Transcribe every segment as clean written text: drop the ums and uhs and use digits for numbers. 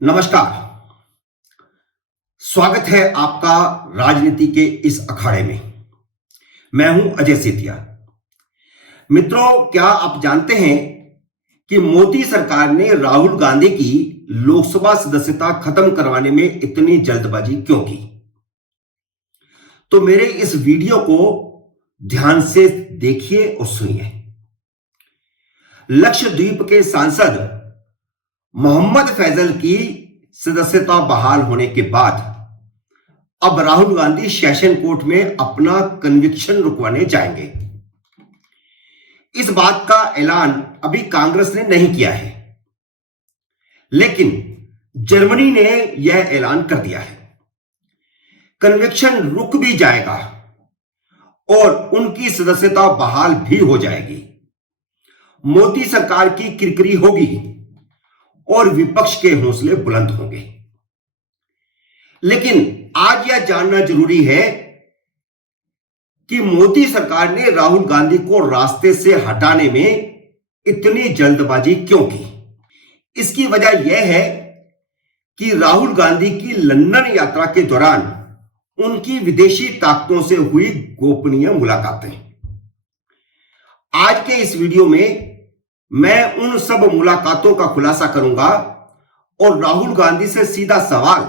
नमस्कार। स्वागत है आपका राजनीति के इस अखाड़े में। मैं हूं अजय सेतिया। मित्रों, क्या आप जानते हैं कि मोदी सरकार ने राहुल गांधी की लोकसभा सदस्यता खत्म करवाने में इतनी जल्दबाजी क्यों की? तो मेरे इस वीडियो को ध्यान से देखिए और सुनिए। लक्षद्वीप के सांसद मोहम्मद फैजल की सदस्यता बहाल होने के बाद अब राहुल गांधी सेशन कोर्ट में अपना कन्विक्शन रुकवाने जाएंगे। इस बात का ऐलान अभी कांग्रेस ने नहीं किया है, लेकिन जर्मनी ने यह ऐलान कर दिया है। कन्विक्शन रुक भी जाएगा और उनकी सदस्यता बहाल भी हो जाएगी। मोदी सरकार की किरकिरी होगी और विपक्ष के हौसले बुलंद होंगे। लेकिन आज यह जानना जरूरी है कि मोदी सरकार ने राहुल गांधी को रास्ते से हटाने में इतनी जल्दबाजी क्यों की। इसकी वजह यह है कि राहुल गांधी की लंदन यात्रा के दौरान उनकी विदेशी ताकतों से हुई गोपनीय मुलाकातें। आज के इस वीडियो में मैं उन सब मुलाकातों का खुलासा करूंगा और राहुल गांधी से सीधा सवाल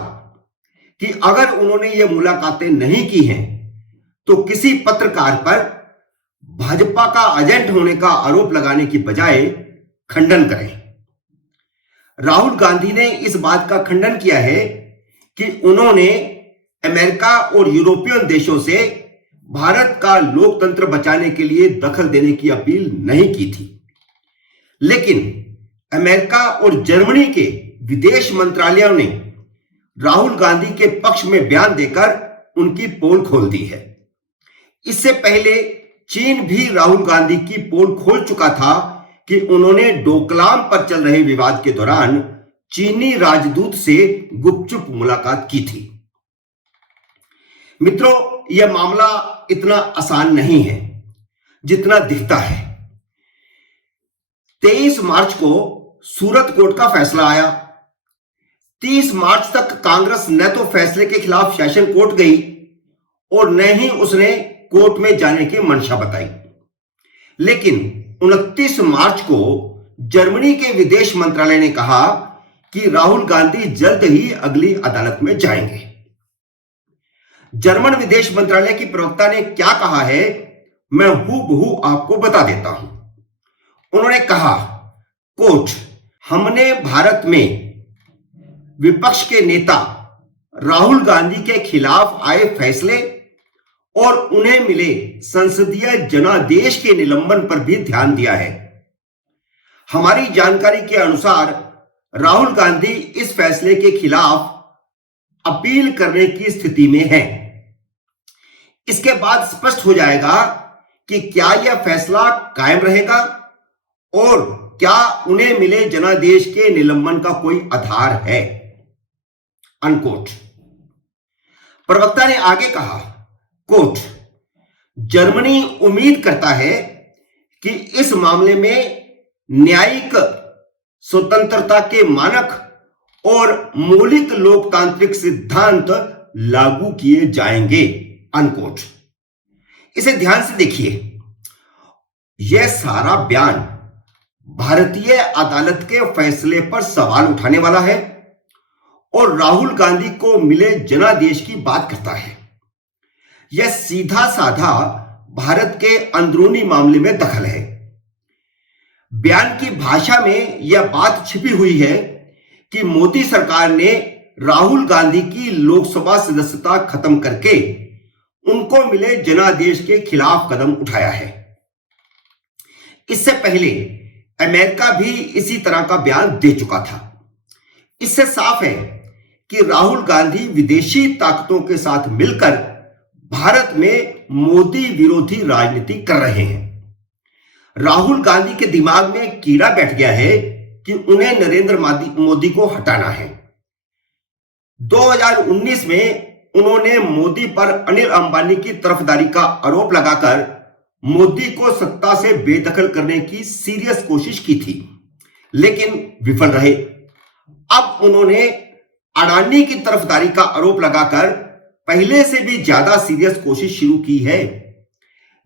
कि अगर उन्होंने ये मुलाकातें नहीं की हैं तो किसी पत्रकार पर भाजपा का एजेंट होने का आरोप लगाने की बजाय खंडन करें। राहुल गांधी ने इस बात का खंडन किया है कि उन्होंने अमेरिका और यूरोपियन देशों से भारत का लोकतंत्र बचाने के लिए दखल देने की अपील नहीं की थी, लेकिन अमेरिका और जर्मनी के विदेश मंत्रालयों ने राहुल गांधी के पक्ष में बयान देकर उनकी पोल खोल दी है। इससे पहले चीन भी राहुल गांधी की पोल खोल चुका था कि उन्होंने डोकलाम पर चल रहे विवाद के दौरान चीनी राजदूत से गुपचुप मुलाकात की थी। मित्रों, यह मामला इतना आसान नहीं है जितना दिखता है। 23 मार्च को सूरत कोर्ट का फैसला आया। 30 मार्च तक कांग्रेस न तो फैसले के खिलाफ सेशन कोर्ट गई और न ही उसने कोर्ट में जाने की मंशा बताई। लेकिन 29 मार्च को जर्मनी के विदेश मंत्रालय ने कहा कि राहुल गांधी जल्द ही अगली अदालत में जाएंगे। जर्मन विदेश मंत्रालय की प्रवक्ता ने क्या कहा है, मैं हूबहू आपको बता देता हूं। उन्होंने कहा, कोर्ट, हमने भारत में विपक्ष के नेता राहुल गांधी के खिलाफ आए फैसले और उन्हें मिले संसदीय जनादेश के निलंबन पर भी ध्यान दिया है। हमारी जानकारी के अनुसार राहुल गांधी इस फैसले के खिलाफ अपील करने की स्थिति में है। इसके बाद स्पष्ट हो जाएगा कि क्या यह फैसला कायम रहेगा और क्या उन्हें मिले जनादेश के निलंबन का कोई आधार है, अनकोट। प्रवक्ता ने आगे कहा, कोट, जर्मनी उम्मीद करता है कि इस मामले में न्यायिक स्वतंत्रता के मानक और मौलिक लोकतांत्रिक सिद्धांत लागू किए जाएंगे, अनकोट। इसे ध्यान से देखिए। यह सारा बयान भारतीय अदालत के फैसले पर सवाल उठाने वाला है और राहुल गांधी को मिले जनादेश की बात करता है। यह सीधा साधा भारत के अंदरूनी मामले में दखल है। बयान की भाषा में यह बात छिपी हुई है कि मोदी सरकार ने राहुल गांधी की लोकसभा सदस्यता खत्म करके उनको मिले जनादेश के खिलाफ कदम उठाया है। इससे पहले अमेरिका भी इसी तरह का बयान दे चुका था। इससे साफ है कि राहुल गांधी विदेशी ताकतों के साथ मिलकर भारत में मोदी विरोधी राजनीति कर रहे हैं। राहुल गांधी के दिमाग में कीड़ा बैठ गया है कि उन्हें नरेंद्र मोदी को हटाना है। 2019 में उन्होंने मोदी पर अनिल अंबानी की तरफदारी का आरोप लगाकर मोदी को सत्ता से बेदखल करने की सीरियस कोशिश की थी, लेकिन विफल रहे। अब उन्होंने अडानी की तरफदारी का आरोप लगाकर पहले से भी ज्यादा सीरियस कोशिश शुरू की है,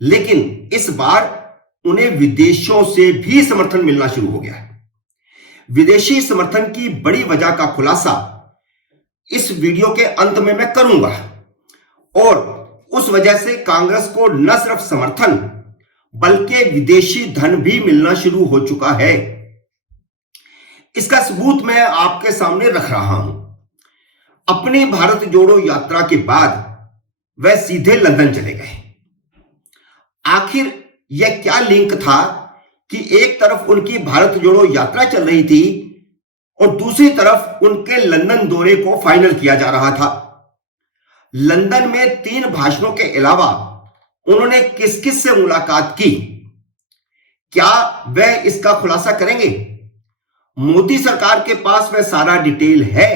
लेकिन इस बार उन्हें विदेशों से भी समर्थन मिलना शुरू हो गया है। विदेशी समर्थन की बड़ी वजह का खुलासा इस वीडियो के अंत में मैं करूंगा और उस वजह से कांग्रेस को न सिर्फ समर्थन बल्कि विदेशी धन भी मिलना शुरू हो चुका है। इसका सबूत मैं आपके सामने रख रहा हूं। अपनी भारत जोड़ो यात्रा के बाद वह सीधे लंदन चले गए। आखिर यह क्या लिंक था कि एक तरफ उनकी भारत जोड़ो यात्रा चल रही थी और दूसरी तरफ उनके लंदन दौरे को फाइनल किया जा रहा था। लंदन में 3 भाषणों के अलावा उन्होंने किस किस से मुलाकात की, क्या वह इसका खुलासा करेंगे? मोदी सरकार के पास वह सारा डिटेल है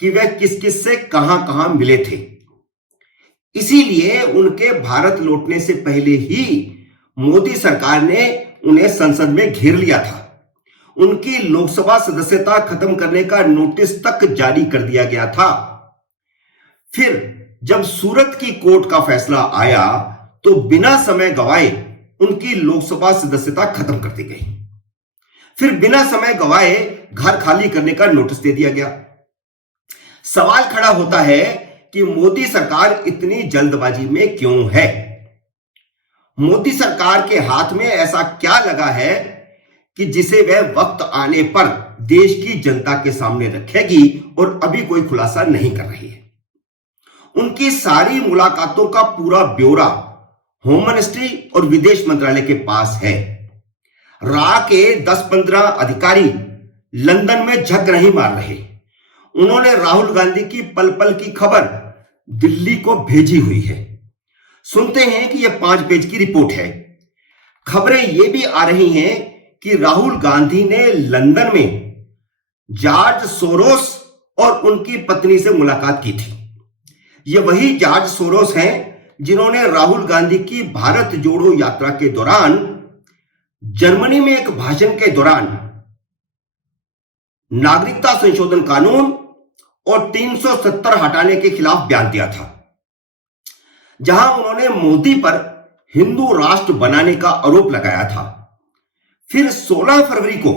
कि वह किस किस से कहां कहां मिले थे। इसीलिए उनके भारत लौटने से पहले ही मोदी सरकार ने उन्हें संसद में घेर लिया था। उनकी लोकसभा सदस्यता खत्म करने का नोटिस तक जारी कर दिया गया था। फिर जब सूरत की कोर्ट का फैसला आया तो बिना समय गवाए उनकी लोकसभा सदस्यता खत्म कर दी गई। फिर बिना समय गवाए घर खाली करने का नोटिस दे दिया गया। सवाल खड़ा होता है कि मोदी सरकार इतनी जल्दबाजी में क्यों है? मोदी सरकार के हाथ में ऐसा क्या लगा है कि जिसे वह वक्त आने पर देश की जनता के सामने रखेगी और अभी कोई खुलासा नहीं कर रही है। उनकी सारी मुलाकातों का पूरा ब्यौरा होम मिनिस्ट्री और विदेश मंत्रालय के पास है। रा के 10-15 अधिकारी लंदन में झक नहीं मार रहे। उन्होंने राहुल गांधी की पल पल की खबर दिल्ली को भेजी हुई है। सुनते हैं कि यह 5 पेज की रिपोर्ट है। खबरें यह भी आ रही हैं कि राहुल गांधी ने लंदन में जॉर्ज सोरोस और उनकी पत्नी से मुलाकात की थी। ये वही जॉर्ज सोरोस हैं जिन्होंने राहुल गांधी की भारत जोड़ो यात्रा के दौरान जर्मनी में एक भाषण के दौरान नागरिकता संशोधन कानून और 370 हटाने के खिलाफ बयान दिया था, जहां उन्होंने मोदी पर हिंदू राष्ट्र बनाने का आरोप लगाया था। फिर 16 फरवरी को,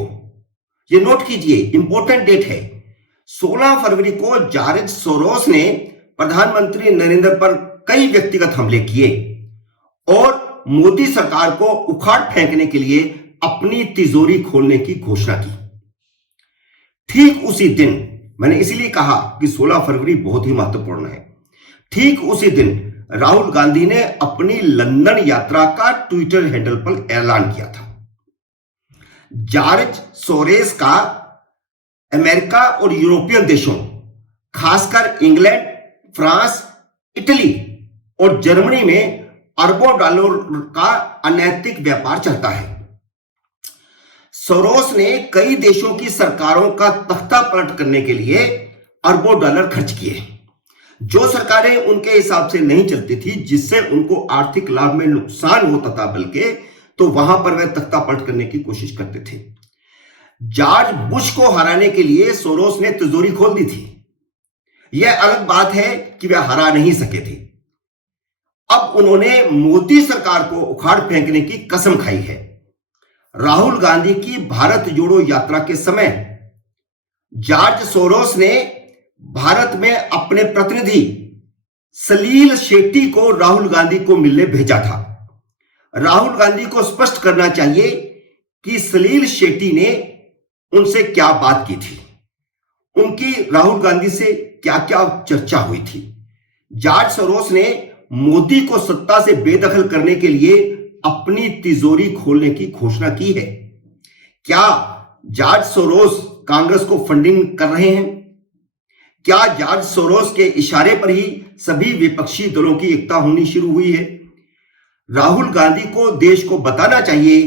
यह नोट कीजिए, इंपॉर्टेंट डेट है, 16 फरवरी को जॉर्ज सोरोस ने प्रधानमंत्री नरेंद्र पर कई व्यक्तिगत हमले किए और मोदी सरकार को उखाड़ फेंकने के लिए अपनी तिजोरी खोलने की घोषणा की। ठीक उसी दिन, मैंने इसलिए कहा कि 16 फरवरी बहुत ही महत्वपूर्ण है, ठीक उसी दिन राहुल गांधी ने अपनी लंदन यात्रा का ट्विटर हैंडल पर ऐलान किया था। जॉर्ज सोरोस का अमेरिका और यूरोपियन देशों, खासकर इंग्लैंड, फ्रांस, इटली और जर्मनी में अरबों डॉलर का अनैतिक व्यापार चलता है। सोरोस ने कई देशों की सरकारों का तख्ता पलट करने के लिए अरबों डॉलर खर्च किए। जो सरकारें उनके हिसाब से नहीं चलती थी, जिससे उनको आर्थिक लाभ में नुकसान होता था बल्कि, तो वहां पर वह तख्ता पलट करने की कोशिश करते थे। जॉर्ज बुश को हराने के लिए सोरोस ने तिजोरी खोल दी थी। यह अलग बात है कि वह हरा नहीं सके थे। अब उन्होंने मोदी सरकार को उखाड़ फेंकने की कसम खाई है। राहुल गांधी की भारत जोड़ो यात्रा के समय जॉर्ज सोरोस ने भारत में अपने प्रतिनिधि सलील शेट्टी को राहुल गांधी को मिलने भेजा था। राहुल गांधी को स्पष्ट करना चाहिए कि सलील शेट्टी ने उनसे क्या बात की थी, उनकी राहुल गांधी से क्या क्या चर्चा हुई थी। जॉर्ज सोरोस ने मोदी को सत्ता से बेदखल करने के लिए अपनी तिजोरी खोलने की घोषणा की है। क्या जॉर्ज सोरोस कांग्रेस को फंडिंग कर रहे हैं? क्या जॉर्ज सोरोस के इशारे पर ही सभी विपक्षी दलों की एकता होनी शुरू हुई है? राहुल गांधी को देश को बताना चाहिए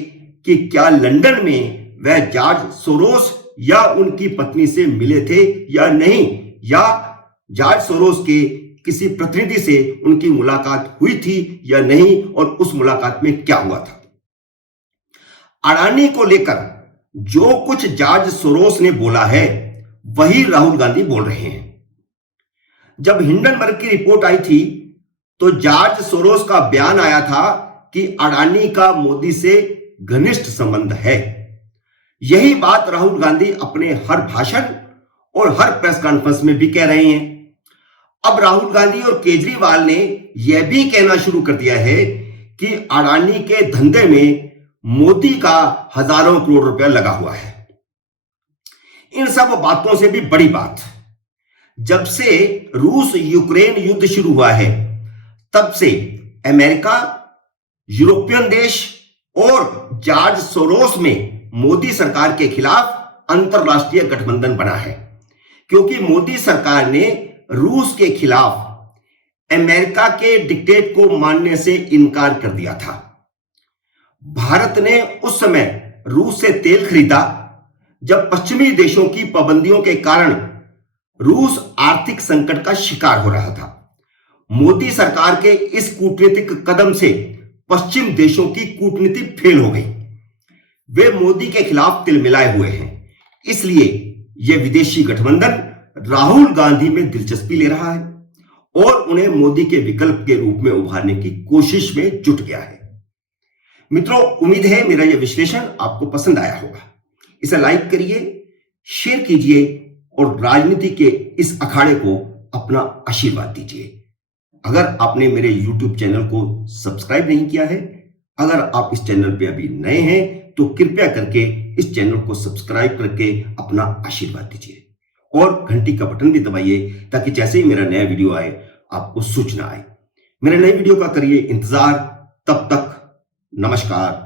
कि क्या लंदन में वह जॉर्ज सोरोस या उनकी पत्नी से मिले थे या नहीं, या जॉर्ज सोरोस के किसी प्रतिनिधि से उनकी मुलाकात हुई थी या नहीं, और उस मुलाकात में क्या हुआ था। अडानी को लेकर जो कुछ जॉर्ज सोरोस ने बोला है वही राहुल गांधी बोल रहे हैं। जब हिंडनबर्ग की रिपोर्ट आई थी तो जॉर्ज सोरोस का बयान आया था कि अडानी का मोदी से घनिष्ठ संबंध है। यही बात राहुल गांधी अपने हर भाषण और हर प्रेस कॉन्फ्रेंस में भी कह रहे हैं। अब राहुल गांधी और केजरीवाल ने यह भी कहना शुरू कर दिया है कि अडानी के धंधे में मोदी का हजारों करोड़ रुपया लगा हुआ है। इन सब बातों से भी बड़ी बात, जब से रूस यूक्रेन युद्ध शुरू हुआ है तब से अमेरिका, यूरोपियन देश और जॉर्ज सोरोस में मोदी सरकार के खिलाफ अंतरराष्ट्रीय गठबंधन बना है, क्योंकि मोदी सरकार ने रूस के खिलाफ अमेरिका के डिक्टेट को मानने से इनकार कर दिया था। भारत ने उस समय रूस से तेल खरीदा जब पश्चिमी देशों की पाबंदियों के कारण रूस आर्थिक संकट का शिकार हो रहा था। मोदी सरकार के इस कूटनीतिक कदम से पश्चिम देशों की कूटनीति फेल हो गई। वे मोदी के खिलाफ तिलमिलाए हुए हैं, इसलिए यह विदेशी गठबंधन राहुल गांधी में दिलचस्पी ले रहा है और उन्हें मोदी के विकल्प के रूप में उभारने की कोशिश में जुट गया है। मित्रों, उम्मीद है मेरा यह विश्लेषण आपको पसंद आया होगा। इसे लाइक करिए, शेयर कीजिए और राजनीति के इस अखाड़े को अपना आशीर्वाद दीजिए। अगर आपने मेरे YouTube चैनल को सब्सक्राइब नहीं किया है, अगर आप इस चैनल पे अभी नए हैं तो कृपया करके इस चैनल को सब्सक्राइब करके अपना आशीर्वाद दीजिए और घंटी का बटन भी दबाइए ताकि जैसे ही मेरा नया वीडियो आए आपको सूचना आए। मेरे नए वीडियो का करिए इंतजार। तब तक नमस्कार।